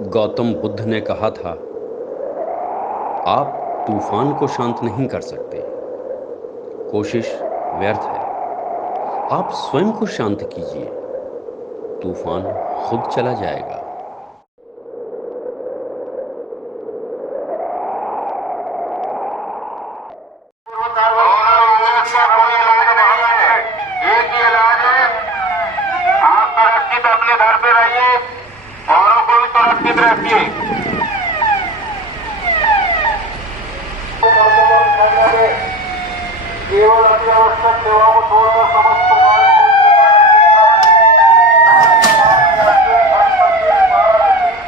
गौतम बुद्ध ने कहा था, आप तूफान को शांत नहीं कर सकते। कोशिश व्यर्थ है। आप स्वयं को शांत कीजिए, तूफान खुद चला जाएगा। एक ही इलाज है, आप सुरक्षित अपने घर पे रहिए, औरों को भी सुरक्षित रखिए। केवल अति आवश्यक सेवाओं को छोड़कर समस्त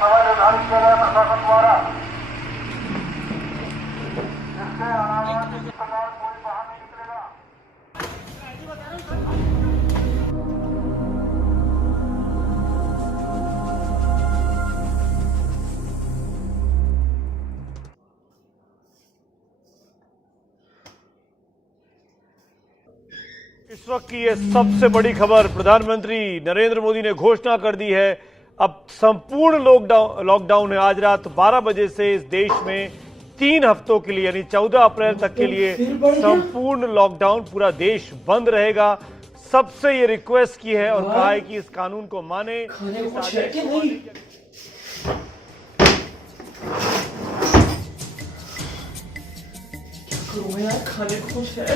समय निर्धारित किया गया प्रशासन द्वारा। इसके अलावा किसी प्रकार कोई बाहर नहीं निकलेगा। इस वक्त की ये सबसे बड़ी खबर, प्रधानमंत्री नरेंद्र मोदी ने घोषणा कर दी है, अब संपूर्ण लॉकडाउन है। आज रात 12 बजे से इस देश में 3 हफ्तों के लिए यानी 14 अप्रैल तक के लिए संपूर्ण लॉकडाउन, पूरा देश बंद रहेगा। सबसे ये रिक्वेस्ट की है और कहा है कि इस कानून को माने। खाने को कुछ है?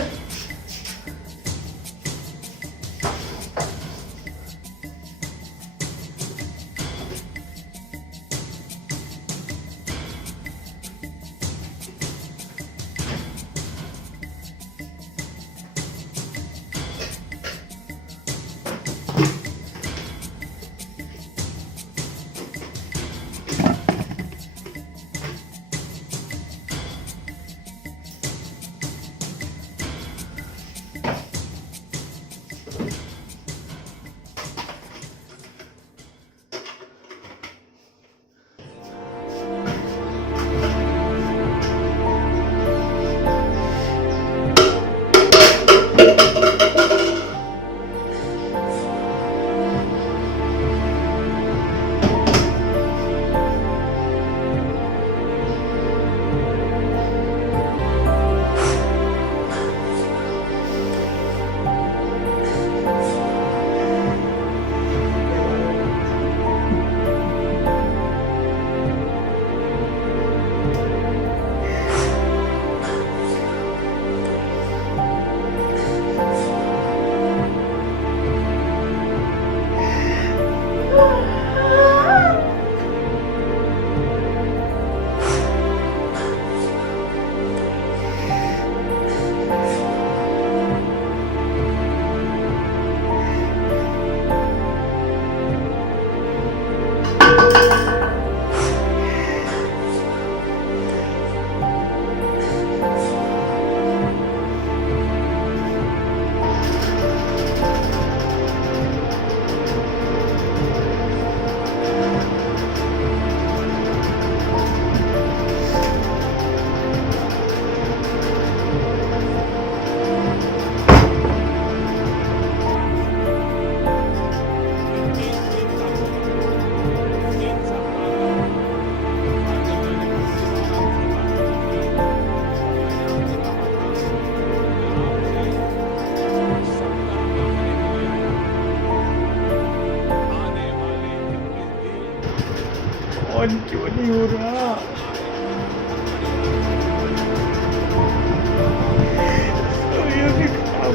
क्यों नहीं हो रहा?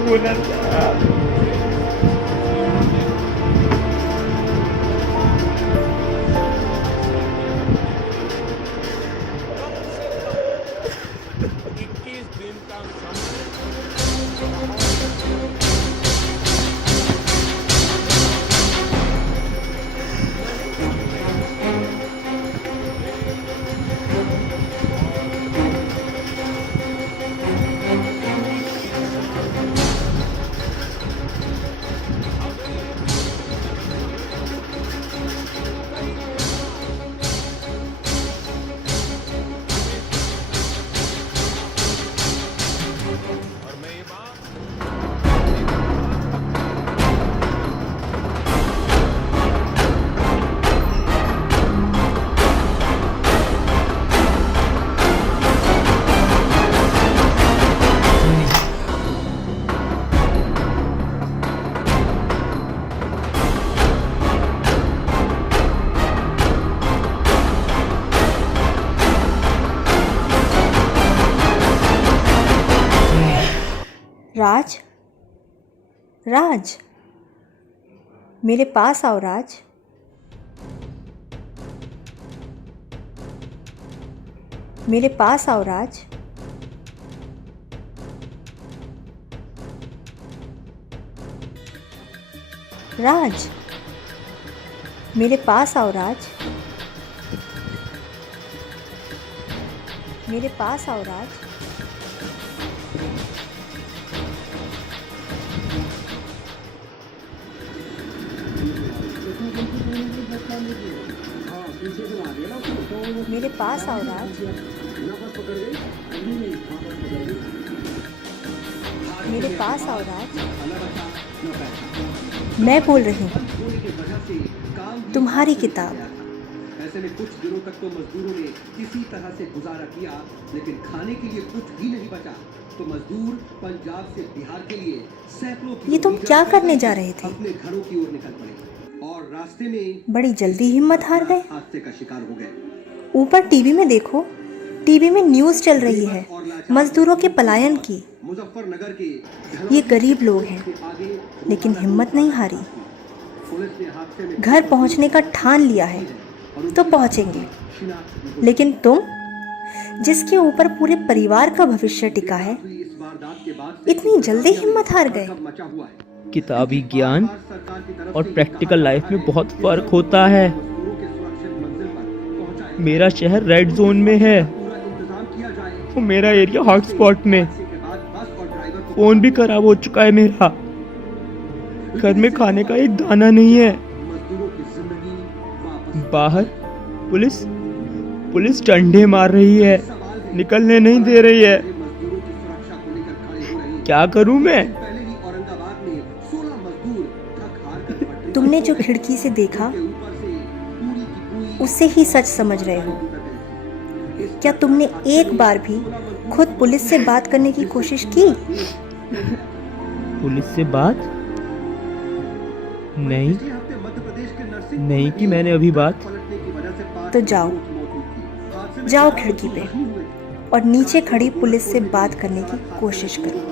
बोला था राज, मेरे पास आओ राज। मेरे पास आओ राज। राज, मेरे पास आओ राज। मेरे पास आओ राज। मेरे पास आओ राज। मेरे पास आओ राज। मैं बोल रही हूँ, तुम्हारी किताब। ऐसे में कुछ दिनों तक तो मजदूरों ने किसी तरह से गुजारा किया, लेकिन खाने के लिए कुछ भी नहीं बचा। तो मजदूर पंजाब से बिहार के लिए सैकड़ों ये तुम क्या करने जा रहे थे? अपने घरों की ओर निकल पड़े और रास्ते में बड़ी जल्दी हिम्मत हार गए। हादसे का शिकार हो गए। ऊपर टीवी में देखो, टीवी में न्यूज़ चल रही है मजदूरों के पलायन की। मुजफ्फरनगर के ये गरीब लोग हैं, लेकिन हिम्मत नहीं हारी। घर पहुंचने का ठान लिया है तो पहुंचेंगे, लेकिन तुम, जिसके ऊपर पूरे परिवार का भविष्य टिका है, इतनी जल्दी हिम्मत हार गए। किताबी ज्ञान और प्रैक्टिकल लाइफ में बहुत फर्क होता है। मेरा शहर रेड जोन में है और मेरा एरिया हॉटस्पॉट में। फोन भी खराब हो चुका है मेरा। घर में खाने का एक दाना नहीं है। बाहर पुलिस डंडे मार रही है, निकलने नहीं दे रही है। क्या करूं मैं? तुमने जो खिड़की से देखा उसे ही सच समझ रहे हो। क्या तुमने एक बार भी खुद पुलिस से बात करने की कोशिश की? पुलिस से बात? नहीं की मैंने अभी बात। तो जाओ खिड़की पे और नीचे खड़ी पुलिस से बात करने की कोशिश करो।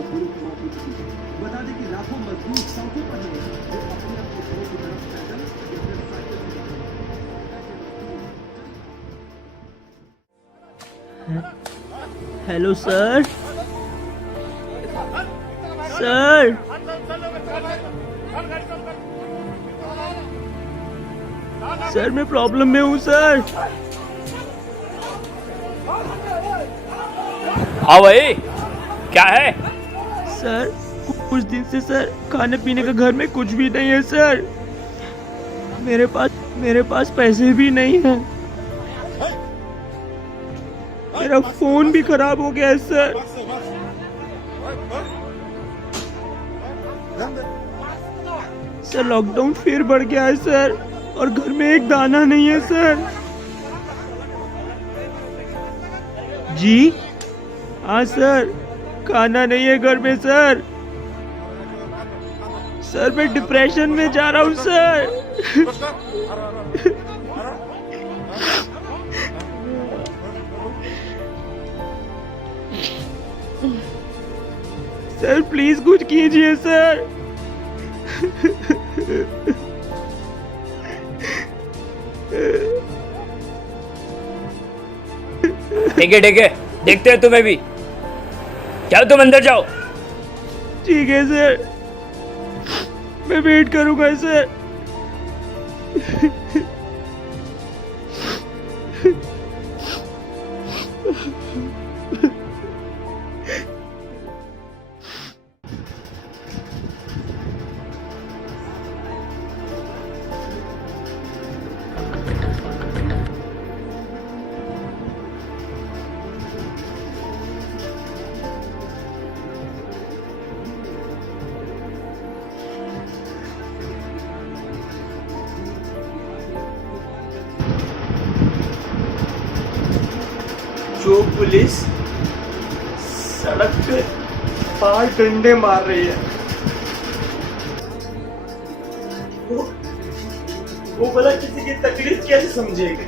Hello sir. सर मैं प्रॉब्लम में हूँ सर। हाँ भाई, क्या है? सर कुछ दिन से सर खाने पीने का घर में कुछ भी नहीं है सर। मेरे पास पैसे भी नहीं है। मेरा फोन भी खराब हो गया है सर। सर लॉकडाउन फिर बढ़ गया है सर और घर में एक दाना नहीं है सर। जी हाँ सर, खाना नहीं है घर में सर। सर मैं डिप्रेशन में जा रहा हूँ सर। सर प्लीज कुछ कीजिए सर। ठीक है देखते हैं तुम्हें भी। चलो तुम अंदर जाओ। ठीक है सर, मैं वेट करूंगा सर। जो पुलिस सड़क पे बाहर डंडे मार रही है, वो भला किसी की तकलीफ कैसे समझेगी?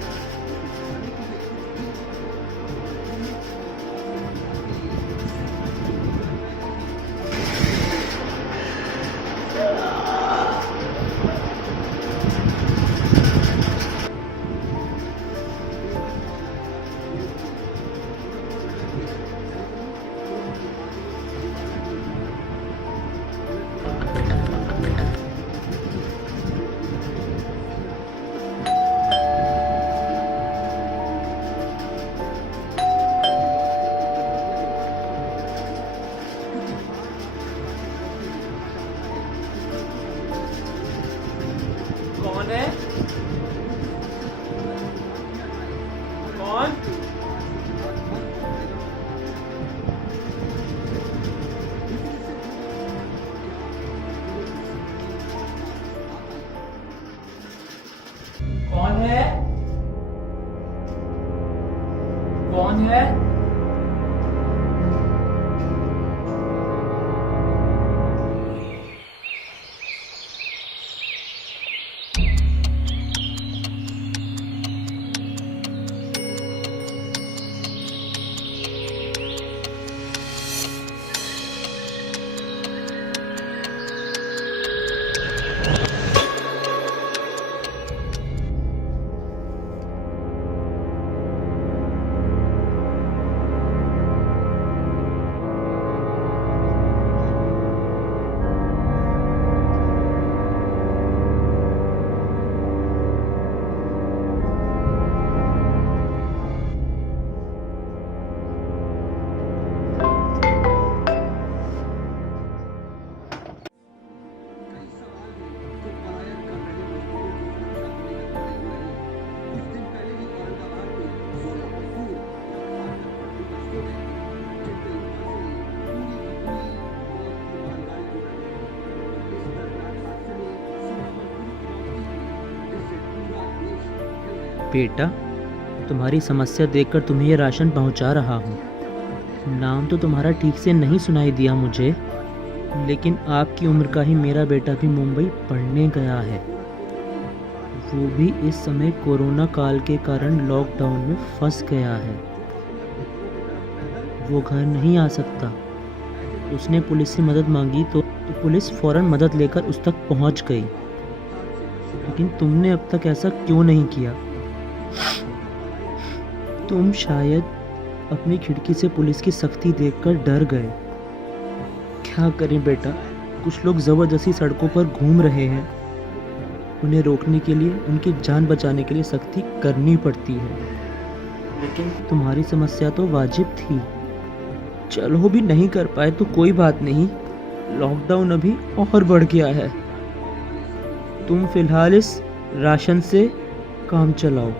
कौन? कौन है? कौन है? बेटा, तुम्हारी समस्या देखकर तुम्हें ये राशन पहुंचा रहा हूँ। नाम तो तुम्हारा ठीक से नहीं सुनाई दिया मुझे, लेकिन आपकी उम्र का ही मेरा बेटा भी मुंबई पढ़ने गया है, वो भी इस समय कोरोना काल के कारण लॉकडाउन में फंस गया है। वो घर नहीं आ सकता। उसने पुलिस से मदद मांगी तो पुलिस फौरन मदद लेकर उस तक पहुंच गई, लेकिन तुमने अब तक ऐसा क्यों नहीं किया? तुम शायद अपनी खिड़की से पुलिस की सख्ती देखकर डर गए। क्या करें बेटा, कुछ लोग ज़बरदस्ती सड़कों पर घूम रहे हैं। उन्हें रोकने के लिए, उनकी जान बचाने के लिए सख्ती करनी पड़ती है, लेकिन तुम्हारी समस्या तो वाजिब थी। चलो भी नहीं कर पाए तो कोई बात नहीं, लॉकडाउन अभी और बढ़ गया है। तुम फिलहाल इस राशन से काम चलाओ।